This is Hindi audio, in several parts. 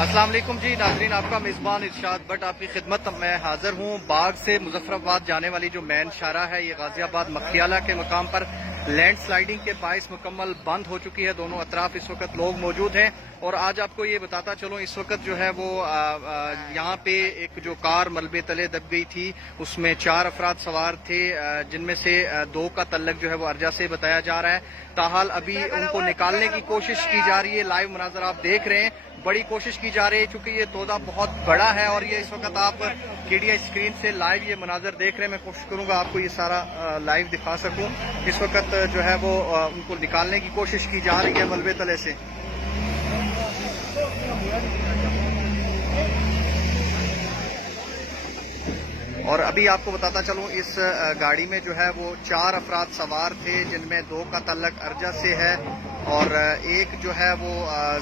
अस्सलाम वालेकुम जी नाजरीन, आपका मेज़बान इरशाद बट आपकी खिदमत में हाजिर हूँ। बाग से मुजफ्फराबाद जाने वाली जो मेन शाहरा है ये गाजियाबाद मखियाला के मकाम पर लैंड स्लाइडिंग के बाइस मुकम्मल बंद हो चुकी है। दोनों अतराफ इस वक्त लोग मौजूद हैं और आज आपको ये बताता चलूँ, इस वक्त जो है वो यहाँ पे एक जो कार मलबे तले दब गई थी उसमें 4 अफराद सवार थे, जिनमें से 2 का तल्लक जो है वो अर्जा से बताया जा रहा है। ताहाल अभी उनको निकालने की कोशिश की जा रही है। लाइव मनाजर आप देख रहे हैं, बड़ी कोशिश की जा रही है चूंकि ये तोदा बहुत बड़ा है और ये इस वक्त आप KDI स्क्रीन से लाइव ये मनाजर देख रहे हैं। मैं कोशिश करूंगा आपको ये सारा लाइव दिखा सकूं। इस वक्त जो है वो उनको निकालने की कोशिश की जा रही है मलबे तले से। और अभी आपको बताता चलूं, इस गाड़ी में जो है वो 4 अफराद सवार थे, जिनमें 2 का तल्लक अर्जा से है और एक जो है वो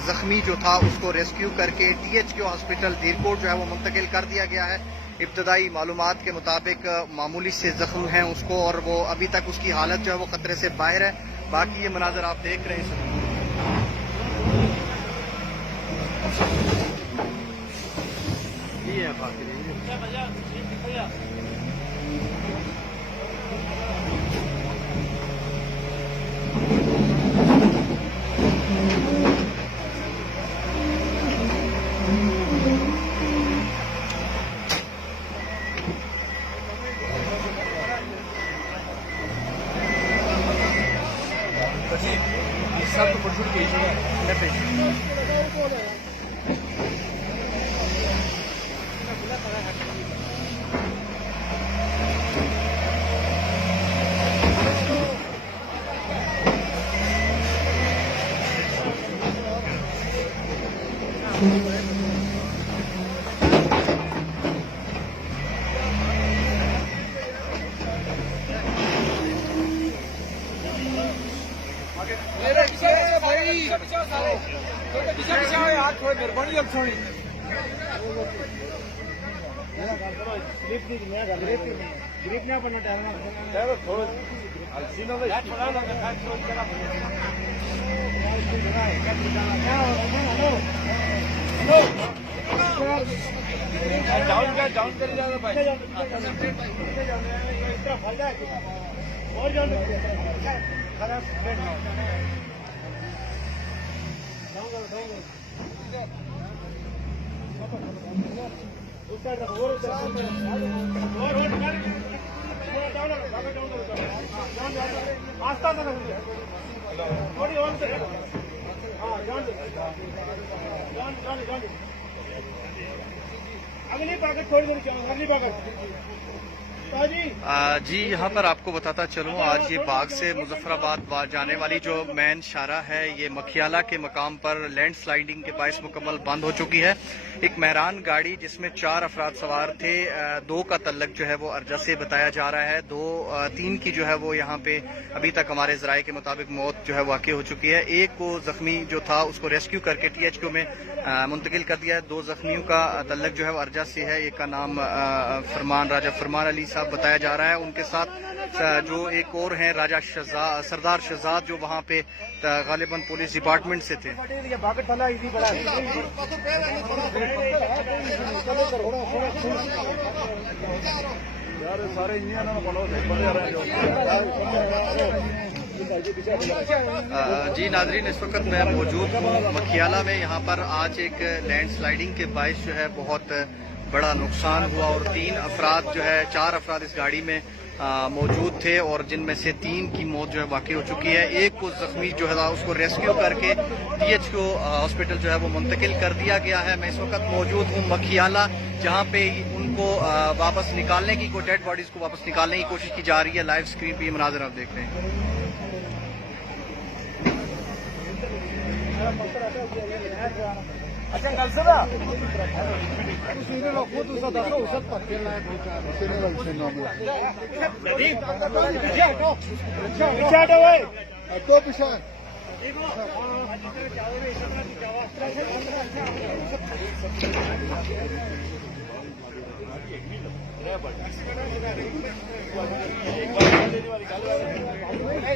जख्मी जो था उसको रेस्क्यू करके THQ हॉस्पिटल दीरकोट जो है वो मुंतकिल कर दिया गया है। इब्तदाई मालूमात के मुताबिक मामूली से जख्म हैं उसको और वो अभी तक उसकी हालत जो है वो खतरे से बाहर है। बाकी ये मनाजर आप देख रहे हैं। ये है बाकी सब तो बड़ी पेश है। जी यहाँ पर आपको बताता चलूँ, आज ये बाग से मुजफ्फराबाद जाने वाली जो मेन शाहरा है ये मखियाला के मकाम पर लैंड स्लाइडिंग के बाइस मुकम्मल बंद हो चुकी है। एक मेहरान गाड़ी जिसमें 4 अफराद सवार थे, 2 का तल्लक जो है वो अर्जा से बताया जा रहा है। 3 की जो है वो यहाँ पे अभी तक हमारे ज़राए के मुताबिक मौत जो है वाक़ई हो चुकी है। एक को जख्मी जो था उसको रेस्क्यू करके THQ में मुंतकिल कर दिया है। 2 जख्मियों का तल्लक जो है वो अर्जा से है। एक का नाम फरमान अली साहब बताया जा रहा है। उनके साथ जो एक और हैं सरदार शहजाद जो वहाँ पे गालिबन पुलिस डिपार्टमेंट से थे। जी नाजरीन, इस वक्त मैं मौजूद हूँ मखियाला में। यहाँ पर आज एक लैंड स्लाइडिंग के बाइस जो है बहुत बड़ा नुकसान हुआ और 3 अफराद जो है 4 अफराद इस गाड़ी में मौजूद थे और जिनमें से 3 की मौत जो है वाक़ई हो चुकी है। एक को जख्मी जो है उसको रेस्क्यू करके THQ हॉस्पिटल जो है वो मुंतकिल कर दिया गया है। मैं इस वक्त मौजूद हूँ मखियाला, जहाँ पे उनको वापस निकालने की डेड बॉडीज को वापस निकालने की कोशिश की जा रही है। लाइव स्क्रीन पे ये मनाज़र आप देख रहे हैं। अच्छा कल से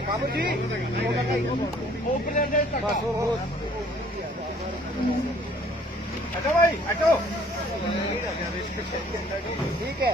बाबू जी ठीक है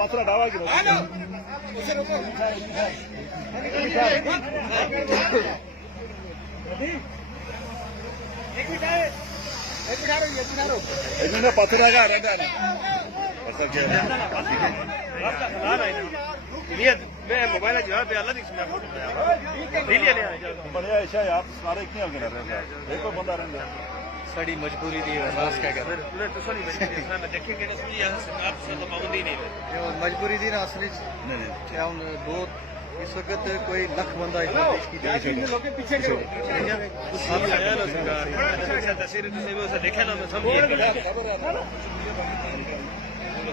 पत्थर डावा की पत्थर आगा रहता है मैं मोबाइल जवाब अल्लाह बढ़िया ऐसा आप सारे क्यों कर रहे हैं देखो बंदा रहता सड़ी मजबूरी थी बस क्या कर मजबूरी थी ना असली क्या दो इस वक्त कोई लख बंदा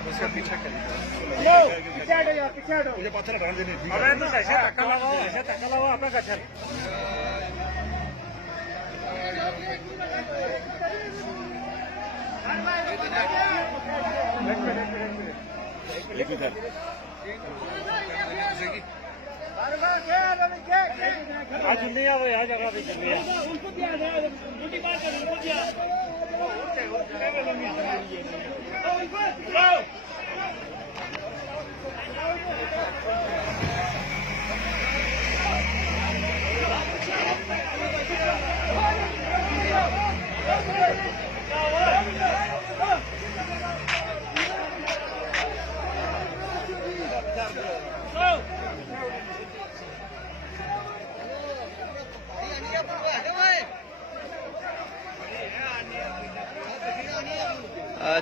उसका पीछा करें पत्थर डाल देने आज नहीं आवे आ जगह पे चल गया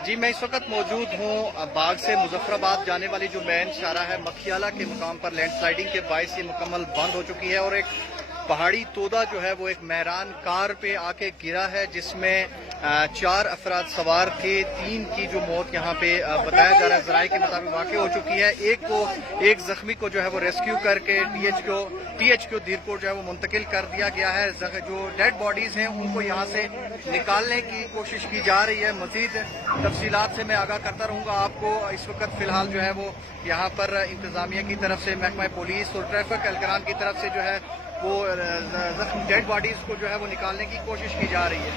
जी मैं इस वक्त मौजूद हूँ बाग से मुजफ्फराबाद जाने वाली जो मेन शारा है मखियाला के मुकाम पर लैंडस्लाइडिंग के बायस ये मुकम्मल बंद हो चुकी है और एक पहाड़ी तोदा जो है वो एक मेहरान कार पे आके गिरा है जिसमें 4 अफराद सवार थे। 3 की जो मौत यहाँ पे बताया जा रहा है जराये के मुताबिक वाक़ई हो चुकी है। एक जख्मी को जो है वो रेस्क्यू करके टीएचक्यू धीरकोट जो है वो मुंतकिल कर दिया गया है। जो डेड बॉडीज हैं उनको यहाँ से निकालने की कोशिश की जा रही है। मजीद तफसीलात से मैं आगाह करता रहूँगा आपको। इस वक्त फिलहाल जो है वो यहाँ पर इंतजामिया की तरफ से महकमा पुलिस और ट्रैफिक एहलकारान की तरफ से जो है वो डेड बॉडीज को जो है वो निकालने की कोशिश की जा रही है।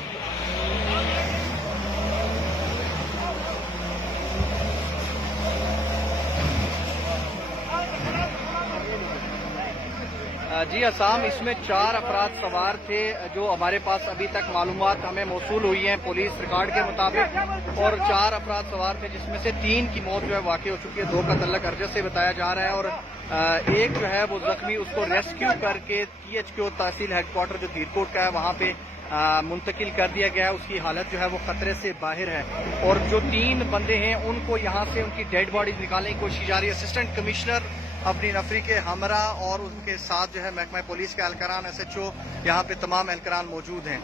जी असम इसमें 4 अफराद सवार थे जो हमारे पास अभी तक मालूमात हमें मौसूल हुई हैं पुलिस रिकॉर्ड के मुताबिक और 4 अफराद सवार थे जिसमें से 3 की मौत जो है वाकई हो चुकी है। 2 का तल्लक अर्जत से बताया जा रहा है और एक जो है वो जख्मी उसको रेस्क्यू करके टीएचक्यू तहसील हेडक्वार्टर जो धीरकोट का है वहाँ पे मुंतकिल कर दिया गया है। उसकी हालत जो है वो खतरे से बाहर है और जो 3 बंदे हैं उनको यहाँ से उनकी डेड बॉडीज निकालने की कोशिश जा रही है। असिस्टेंट कमिश्नर अपनी नफरी के हमरा और उनके साथ जो है महकमा पुलिस के एहलकारान एसएचओ यहाँ पे तमाम एहलकारान मौजूद हैं।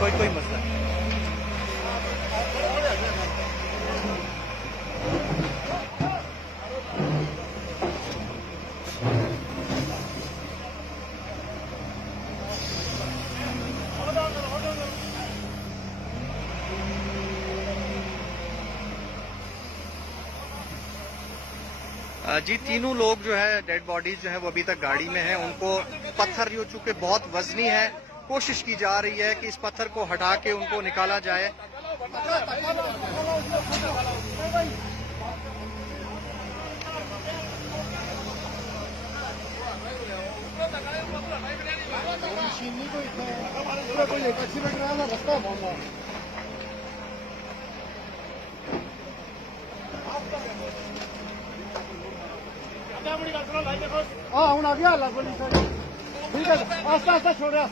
कोई मसला नहीं। जी तीनों लोग जो है डेड बॉडीज जो है वो अभी तक गाड़ी में है। उनको पत्थर जो चूंकि बहुत वजनी है कोशिश की जा रही है कि इस पत्थर को हटा के उनको निकाला जाए। हाँ हूँ आ गया ठीक है आस्ता आस्ता छोड़ रहा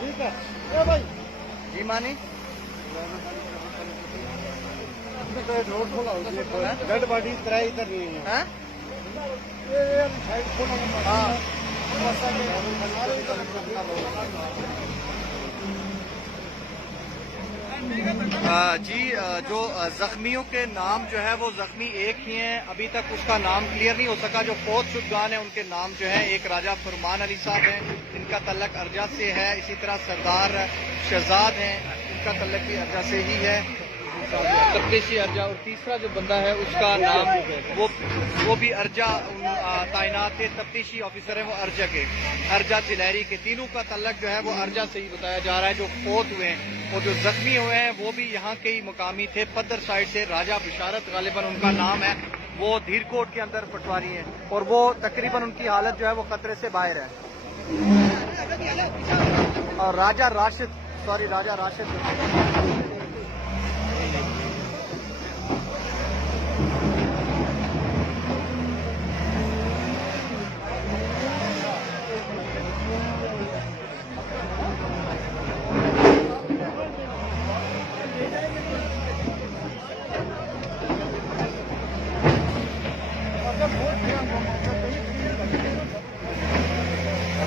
ठीक है भाई जी मानी रोड खोला डेड बॉडी तरह इधर नहीं है हैं? ये साइड खोला हाँ जी जो जख्मियों के नाम जो है वो जख्मी एक ही हैं। अभी तक उसका नाम क्लियर नहीं हो सका। जो फौत शुदगान है उनके नाम जो है, एक राजा फरमान अली साहब हैं, इनका तल्लक अर्जा से है। इसी तरह सरदार शहजाद हैं, इनका तल्लक भी अर्जा से ही है, तब्रेशी अर्जा। और तीसरा जो बंदा है उसका नाम वो भी अर्जा तैनात थे, तफ्तीशी ऑफिसर है वो अर्जा के, अर्जा तिलहरी के। तीनों का तल्लक जो है वो अर्जा से ही बताया जा रहा है। जो फौत हुए हैं और जो जख्मी हुए हैं वो भी यहाँ के ही मुकामी थे, पद्दर साइड से। राजा बिशारत गालिबन उनका नाम है, वो धीरकोट के अंदर पटवारी हैं और वो तकरीबन उनकी हालत जो है वो खतरे से बाहर है। और राजा राशिद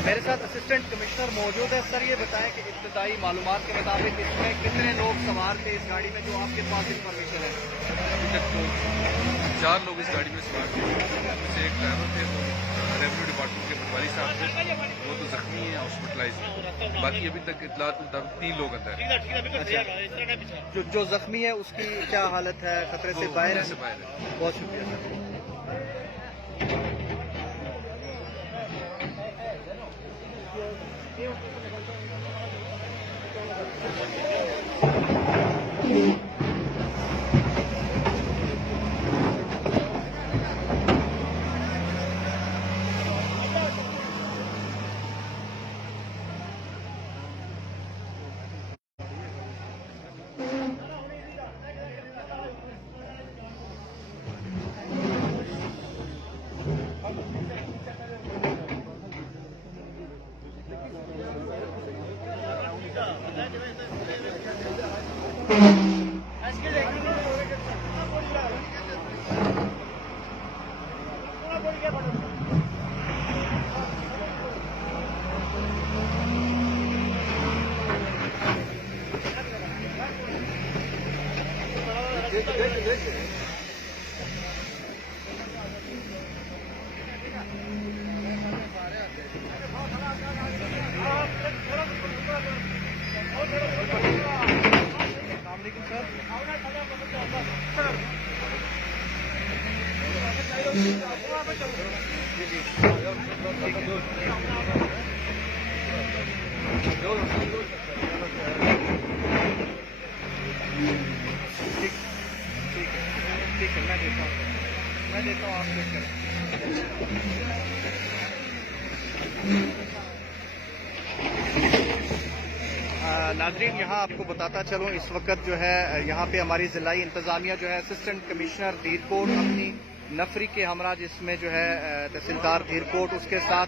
मेरे साथ असिस्टेंट कमिश्नर मौजूद है। सर ये बताएं कि इब्तदाई मालूमात के मुताबिक इसमें कितने लोग सवार थे इस गाड़ी में, जो आपके पास इंफॉर्मेशन है? अभी तक तो 4 लोग इस गाड़ी में सवार थे, उससे एक ड्राइवर थे, तो रेवेन्यू डिपार्टमेंट के पटवारी साहब थे, वो तो जख्मी हैं, हॉस्पिटलाइज हैं। बाकी अभी तक इतलात मुताबिक 3 लोग अंदर हैं। जो जख्मी है उसकी क्या हालत है? खतरे से बाहर है? बहुत शुक्रिया सर। ठीक है, मैं देता हूँ आप चेक नाजरीन, यहाँ आपको बताता चलूँ, इस वक्त जो है यहाँ पे हमारी जिलाई इंतजामिया जो है असिस्टेंट कमिश्नर धीरकोट अपनी नफरी के हमरा, जिसमें जो है तहसीलदार धीरकोट, उसके साथ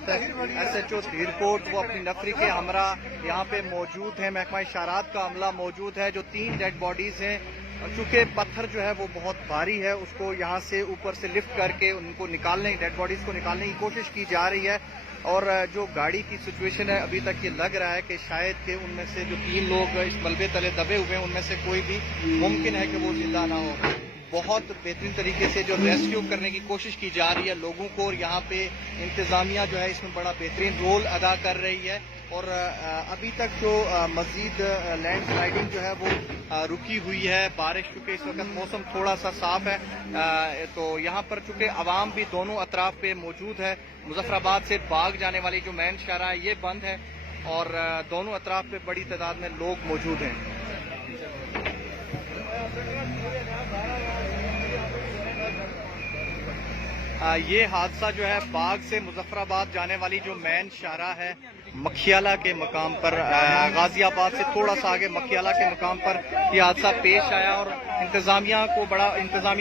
SHO धीरकोट, वो अपनी नफरी के हमरा यहाँ पे मौजूद है। महकमा इशारात का अमला मौजूद है। जो 3 डेड बॉडीज हैं, चूंकि पत्थर जो है वो बहुत भारी है, उसको यहाँ से ऊपर से लिफ्ट करके उनको निकालने, डेड बॉडीज को निकालने की कोशिश की जा रही है। और जो गाड़ी की सिचुएशन है, अभी तक ये लग रहा है कि शायद कि उनमें से जो 3 लोग इस मलबे तले दबे हुए हैं, उनमें से कोई भी मुमकिन है कि वो जिंदा ना हो। बहुत बेहतरीन तरीके से जो रेस्क्यू करने की कोशिश की जा रही है लोगों को, और यहाँ पे इंतजामिया जो है इसमें बड़ा बेहतरीन रोल अदा कर रही है। और अभी तक जो मजीद लैंड स्लाइडिंग जो है वो रुकी हुई है। बारिश, चूंकि इस वक्त मौसम थोड़ा सा साफ है, तो यहाँ पर चूंकि आवाम भी दोनों अतराफ पे मौजूद है। मुजफ्फराबाद से बाग जाने वाली जो मेन शाहराह है ये बंद है, और दोनों अतराफ पे बड़ी तादाद में लोग मौजूद हैं। ये हादसा जो है बाग से मुजफ्फराबाद जाने वाली जो मेन शाहराह है, मखियाला के मकाम पर, गाजियाबाद से थोड़ा सा आगे मखियाला के मकाम पर यह हादसा पेश आया। और इंतजामिया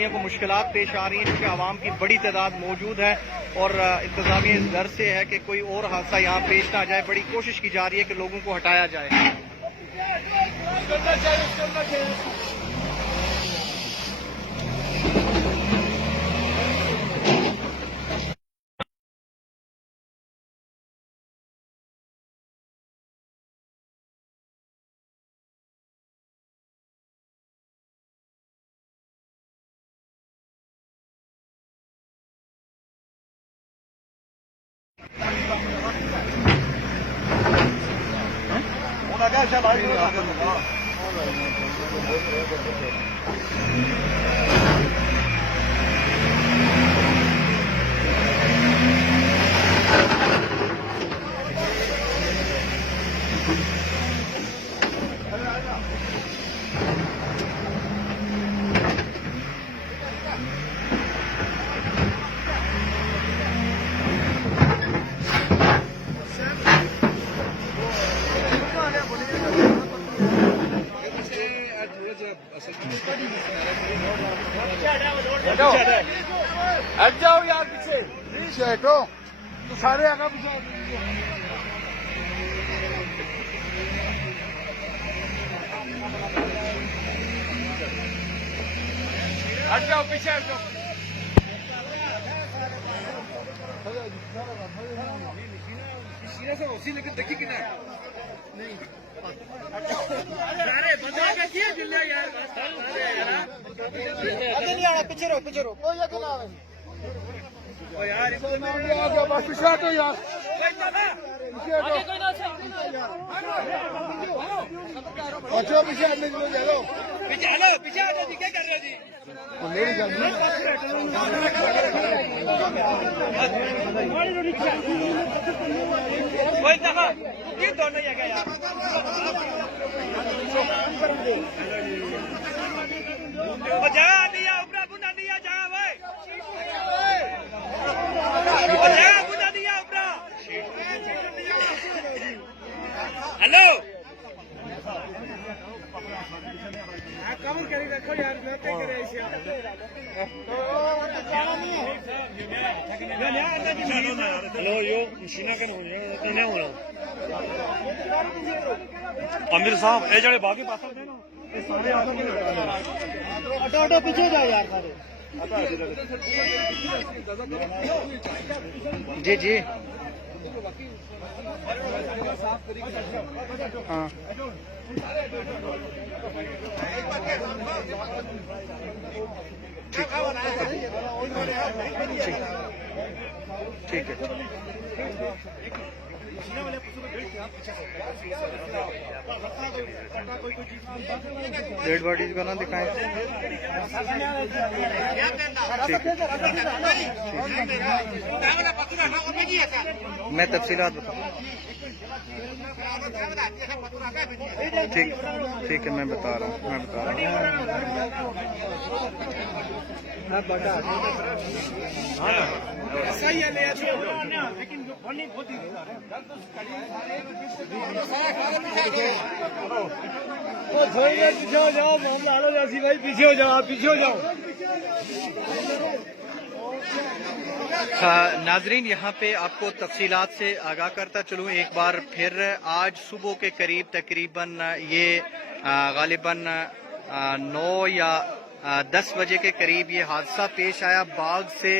को मुश्किलात पेश आ रही हैं, क्योंकि आवाम की बड़ी तादाद मौजूद है और इंतजामिया इस डर से है कि कोई और हादसा यहाँ पेश ना आ जाए। बड़ी कोशिश की जा रही है कि लोगों को हटाया जाए। ਉਹਨਾਂ ਕਹਾ ਸ਼ਾਇਦ ਆਈ ਨਾ हट जाओ यार पीछे पीछे हटो तो सारे आगे पीछे हट जाओ पीछे हट जाओ उसी लेकिन देखी कि नहीं अरे बंदा पे किया जिल्ला यार नहीं आना पीछे रहो कोई आगे ना आवे ओ यार इसको मैं आ गया बस पीछे हटो यार आगे कोई ना अच्छा पीछे हटने को जाओ पीछे हटो जी क्या कर रहे हो जी मेरी गलती कोई दफा ये दोनों ही आ गया यार जा दिया ऊपर बुना दिया जा भाई जा बुना दिया ऊपर हेलो कवर करी रखो यार मैं पे करे ऐसे हेलो यो मशीना का नहीं होना अमीर साहब ये जड़े बाकी पास दे ना ये सारे ऑटो पीछे जाओ यार सारे जी जी हाँ ठीक है डेड बॉडीज को ना दिखाएं मैं तफसीलात बताऊँ ठीक है मैं बता रहा हूँ सही है लेकिन पीछे हो जाओ मामला हल हो जासी भाई पीछे हो जाओ पीछे हो जाओ नाजरीन यहाँ पे आपको तफसीलात से आगाह करता चलूँ एक बार फिर आज सुबह के करीब तकरीबन ये गालिबन 9 या 10 बजे के करीब ये हादसा पेश आया। बाग से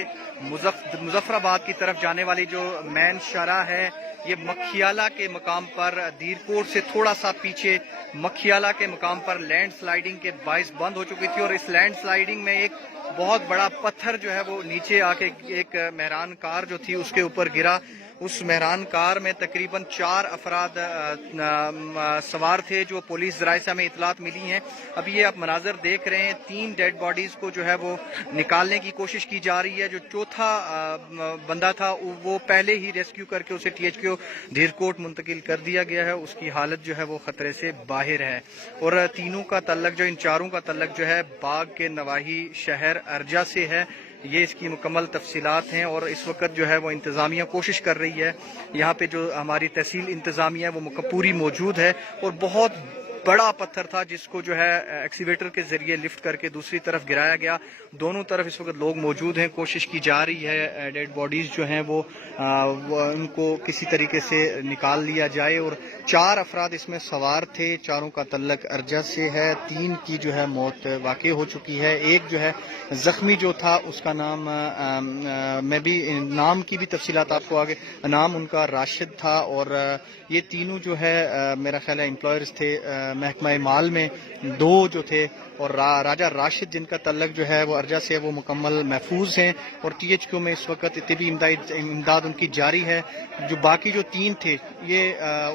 मुजफ्फराबाद की तरफ जाने वाली जो मैन शाहराह है ये मखियाला के मकाम पर दीरकोट से थोड़ा सा पीछे मखियाला के मकाम पर लैंड स्लाइडिंग के बाइस बंद हो चुकी थी और इस लैंड स्लाइडिंग में एक बहुत बड़ा पत्थर जो है वो नीचे आके एक मेहरान कार जो थी उसके ऊपर गिरा। उस मेहरान कार में तकरीबन 4 अफराद सवार थे जो पुलिस ज़राए से हमें इतलात मिली हैं। अभी ये आप मनाजर देख रहे हैं 3 डेड बॉडीज़ को जो है वो निकालने की कोशिश की जा रही है। जो चौथा बंदा था वो पहले ही रेस्क्यू करके उसे THQ धीरकोट मुंतकिल कर दिया गया है। उसकी हालत जो है वो खतरे से बाहर है और तीनों का तल्लक जो इन चारों का तल्लक जो है बाग के नवाही शहर अर्जा से है। ये इसकी मुकम्मल तफसीलात हैं और इस वक्त जो है वो इंतज़ामिया कोशिश कर रही है। यहाँ पे जो हमारी तहसील इंतज़ामिया है वो पूरी मौजूद है और बहुत बड़ा पत्थर था जिसको जो है एक्सीवेटर के जरिए लिफ्ट करके दूसरी तरफ गिराया गया। दोनों तरफ इस वक्त लोग मौजूद हैं, कोशिश की जा रही है डेड बॉडीज जो हैं वो उनको किसी तरीके से निकाल लिया जाए। और 4 अफराद इसमें सवार थे, चारों का तल्लक अर्जा से है। 3 की जो है मौत वाक़ई हो चुकी है। एक जो है जख्मी जो था उसका नाम मैं भी नाम की भी तफसीलात आपको आगे, नाम उनका राशिद था और ये तीनों जो है मेरा ख्याल है एम्प्लॉयर्स थे महकमा माल में 2 जो थे और राजा राशिद जिनका तल्लक जो है वो अर्जा से वो मुकम्मल महफूज हैं और THQ में इस वक्त तिबी इमदाद उनकी जारी है। जो बाकी जो 3 थे ये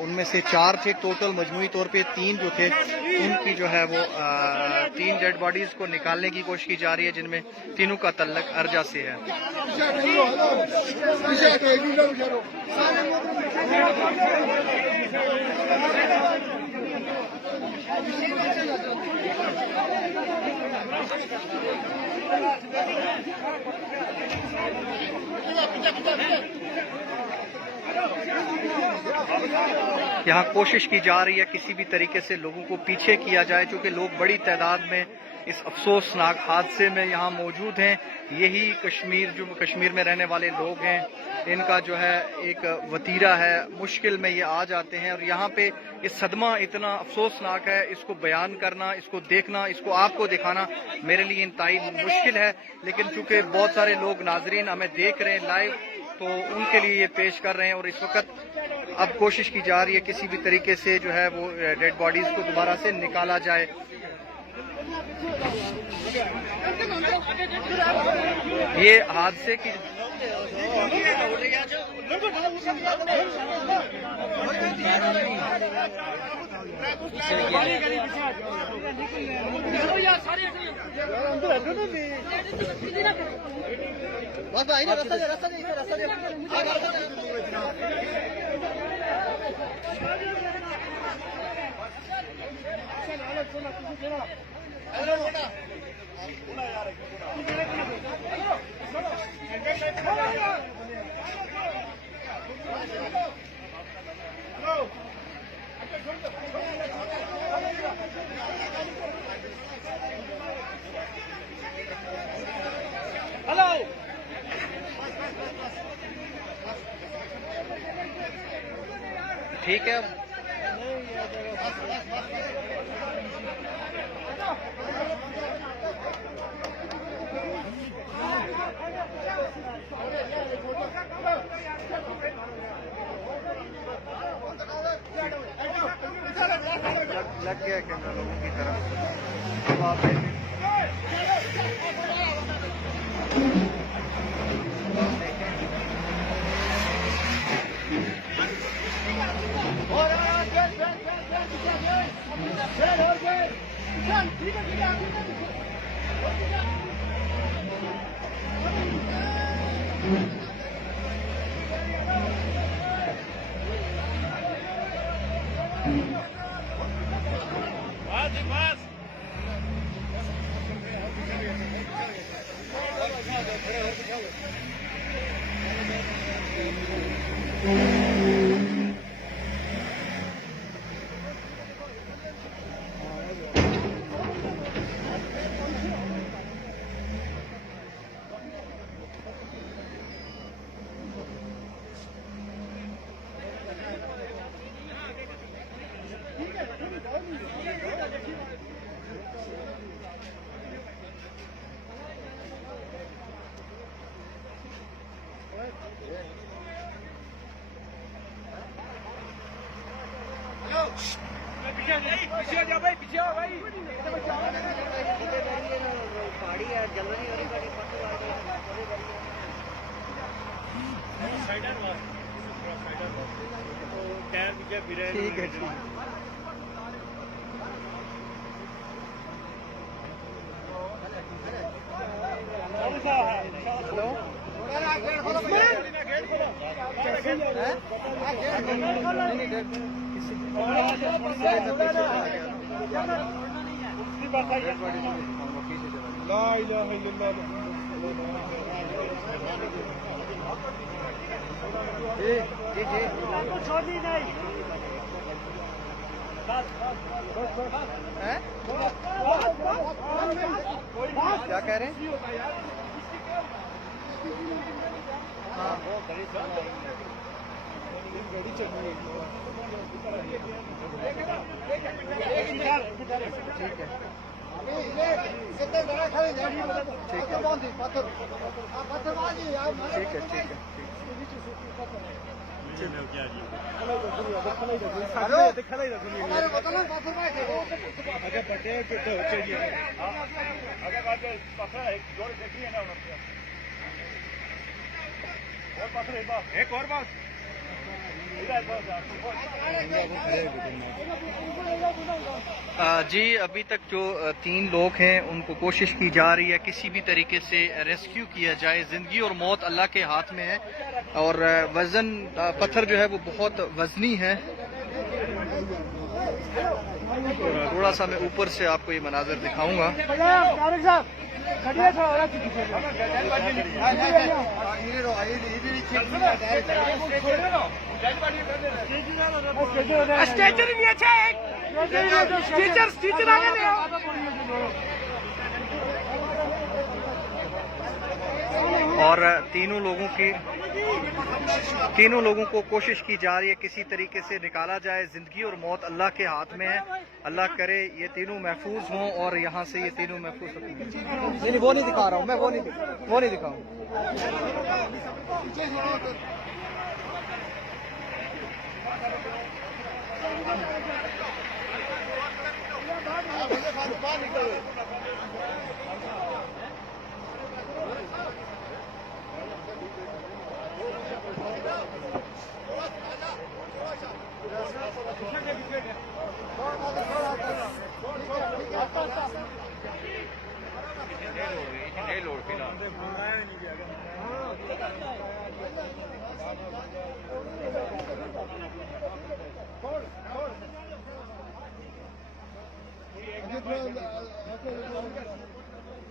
उनमें से 4 थे टोटल, मजमूई तौर पे 3 जो थे उनकी जो है वो 3 डेड बॉडीज को निकालने की कोशिश की जा रही है जिनमें तीनों का तल्लक अर्जा से है। यहाँ कोशिश की जा रही है किसी भी तरीके से लोगों को पीछे किया जाए, क्योंकि लोग बड़ी तादाद में इस अफसोसनाक हादसे में यहाँ मौजूद हैं। यही कश्मीर में रहने वाले लोग हैं, इनका जो है एक वतीरा है, मुश्किल में ये आ जाते हैं और यहाँ पे ये सदमा इतना अफसोसनाक है, इसको बयान करना, इसको देखना, इसको आपको दिखाना मेरे लिए इंतहाई मुश्किल है। लेकिन चूंकि बहुत सारे लोग नाजरीन हमें देख रहे हैं लाइव, तो उनके लिए ये पेश कर रहे हैं और इस वक्त अब कोशिश की जा रही है किसी भी तरीके से जो है वो डेड बॉडीज को दोबारा से निकाला जाए। ये हादसे की ठीक है। लग गया कैमरा लोगों की तरफ। तो आप पीछे जाओ भाई, पीछे आओ भाई। गाड़ी है जल रही है, गाड़ी ठीक है। क्या कह रहे हैं? हाँ वो गाड़ी चल रही है। ठीक है, ठीक है, ठीक है। हमारे वतन में पत्थर बैठे हो अगर बटे के तो चलिए अगर बात पत्थर एक जोड़ देखिए ना और पत्थर एक और बात जी अभी तक जो 3 लोग हैं उनको कोशिश की जा रही है किसी भी तरीके से रेस्क्यू किया जाए। जिंदगी और मौत अल्लाह के हाथ में है और वजन पत्थर जो है वो बहुत वजनी है। थोड़ा सा मैं ऊपर से आपको ये मनाजर दिखाऊंगा। स्ट्रेचर नहीं अच्छा है स्ट्रेचर आगे नहीं और तीनों लोगों को कोशिश की जा रही है किसी तरीके से निकाला जाए। जिंदगी और मौत अल्लाह के हाथ में है। अल्लाह करे ये तीनों महफूज हों और यहाँ से ये तीनों महफूज नहीं वो नहीं दिखा रहा हूँ मैं वो नहीं दिखाऊँ।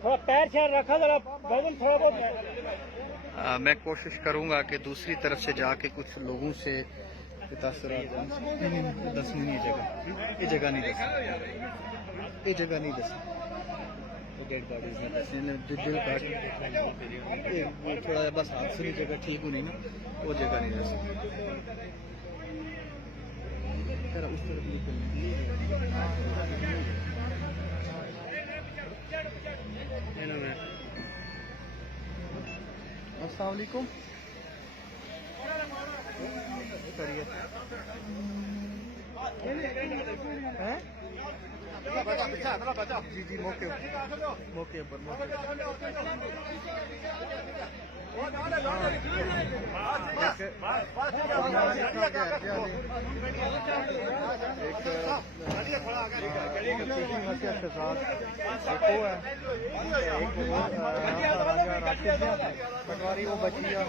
थोड़ा पैर छाड़ रखा जरा वजन थोड़ा बहुत मैं कोशिश करूंगा कि दूसरी तरफ से जाके कुछ लोगों से दस नहीं ये जगह नहीं दस डेड बॉडीज में दिल काट वो थोड़ा बस हाथ से जगह ठीक होनी ना वो जगह नहीं दस उस तरफ अस्सलाम वालेकुम करिए जी मौके पर पटवारी वो बचिया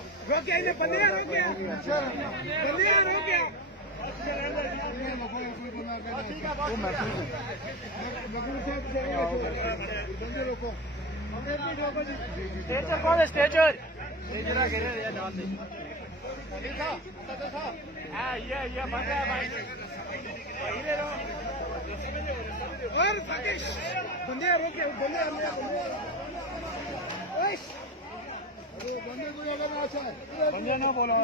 स्टेचर बंदे ना बोलो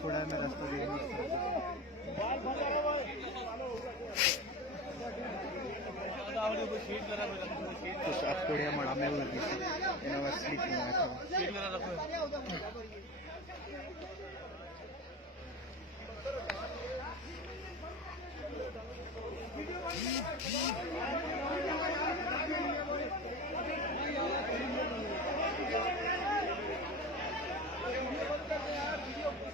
थोड़ा मैं रास्ता कुछ आप थोड़े मड़ा में लगी स्लीप में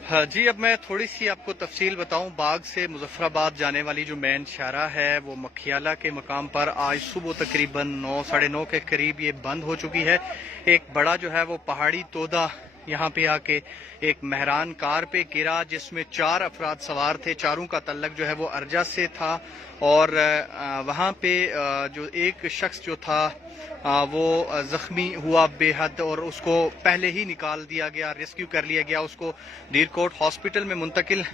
हाँ जी, अब मैं थोड़ी सी आपको तफसील बताऊं। बाग से मुजफ्फराबाद जाने वाली जो मेन शाहराह है वो मखियाला के मकाम पर आज सुबह तकरीबन 9 साढ़े 9 के करीब ये बंद हो चुकी है। एक बड़ा जो है वो पहाड़ी तोदा यहाँ पे आके एक मेहरान कार पे गिरा जिसमें 4 अफराद सवार थे। चारों का तल्लक जो है वो अर्जा से था और वहाँ पे जो एक शख्स जो था वो जख्मी हुआ बेहद और उसको पहले ही निकाल दिया गया, रेस्क्यू कर लिया गया, उसको दीरकोट हॉस्पिटल में मुंतकिल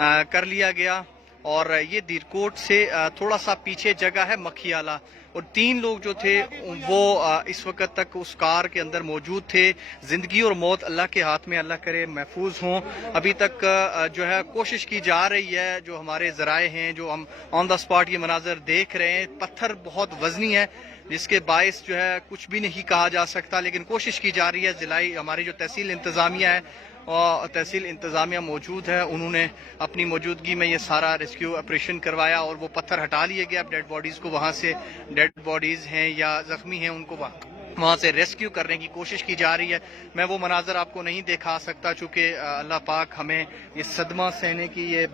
कर लिया गया। और ये दीरकोट से थोड़ा सा पीछे जगह है मखियाला, और 3 लोग जो थे वो इस वक्त तक उस कार के अंदर मौजूद थे। जिंदगी और मौत अल्लाह के हाथ में, अल्लाह करे महफूज हों। अभी तक जो है कोशिश की जा रही है, जो हमारे जराए हैं, जो हम ऑन द स्पॉट ये मनाजर देख रहे हैं, पत्थर बहुत वजनी है जिसके बायस जो है कुछ भी नहीं कहा जा सकता, लेकिन कोशिश की जा रही है। जिलाई हमारी जो तहसील इंतजामिया है और तहसील इंतजामिया मौजूद है, उन्होंने अपनी मौजूदगी में ये सारा रेस्क्यू ऑपरेशन करवाया और वो पत्थर हटा लिए गए। अब डेड बॉडीज को वहाँ से, डेड बॉडीज हैं या जख्मी हैं, उनको वहाँ से रेस्क्यू करने की कोशिश की जा रही है। मैं वो मनाजर आपको नहीं दिखा सकता चूँकि अल्लाह पाक हमें ये सदमा सहने की ये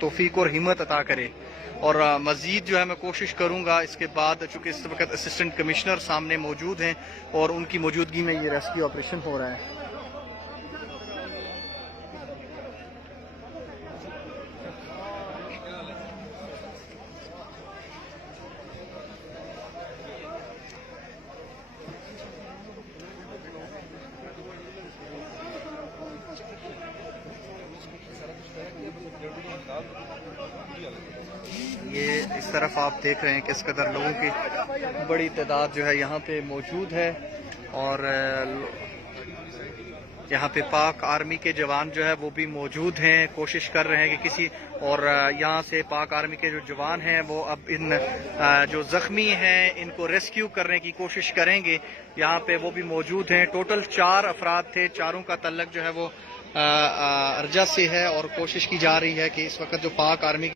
तौफीक और हिम्मत अता करे। और मज़ीद जो है मैं कोशिश करूँगा इसके बाद, चूँकि इस वक्त असिस्टेंट कमिश्नर सामने मौजूद हैं और उनकी मौजूदगी में ये रेस्क्यू ऑपरेशन हो रहा है। ये इस तरफ आप देख रहे हैं किस कदर लोगों की बड़ी तादाद जो है यहाँ पे मौजूद है, और यहाँ पे पाक आर्मी के जवान जो है वो भी मौजूद हैं, कोशिश कर रहे हैं कि किसी, और यहाँ से पाक आर्मी के जो जवान हैं वो अब इन जो जख्मी हैं इनको रेस्क्यू करने की कोशिश करेंगे। यहाँ पे वो भी मौजूद हैं। टोटल 4 अफराद थे, चारों का तल्लक जो है वो अरजा से है, और कोशिश की जा रही है कि इस वक्त जो पाक आर्मी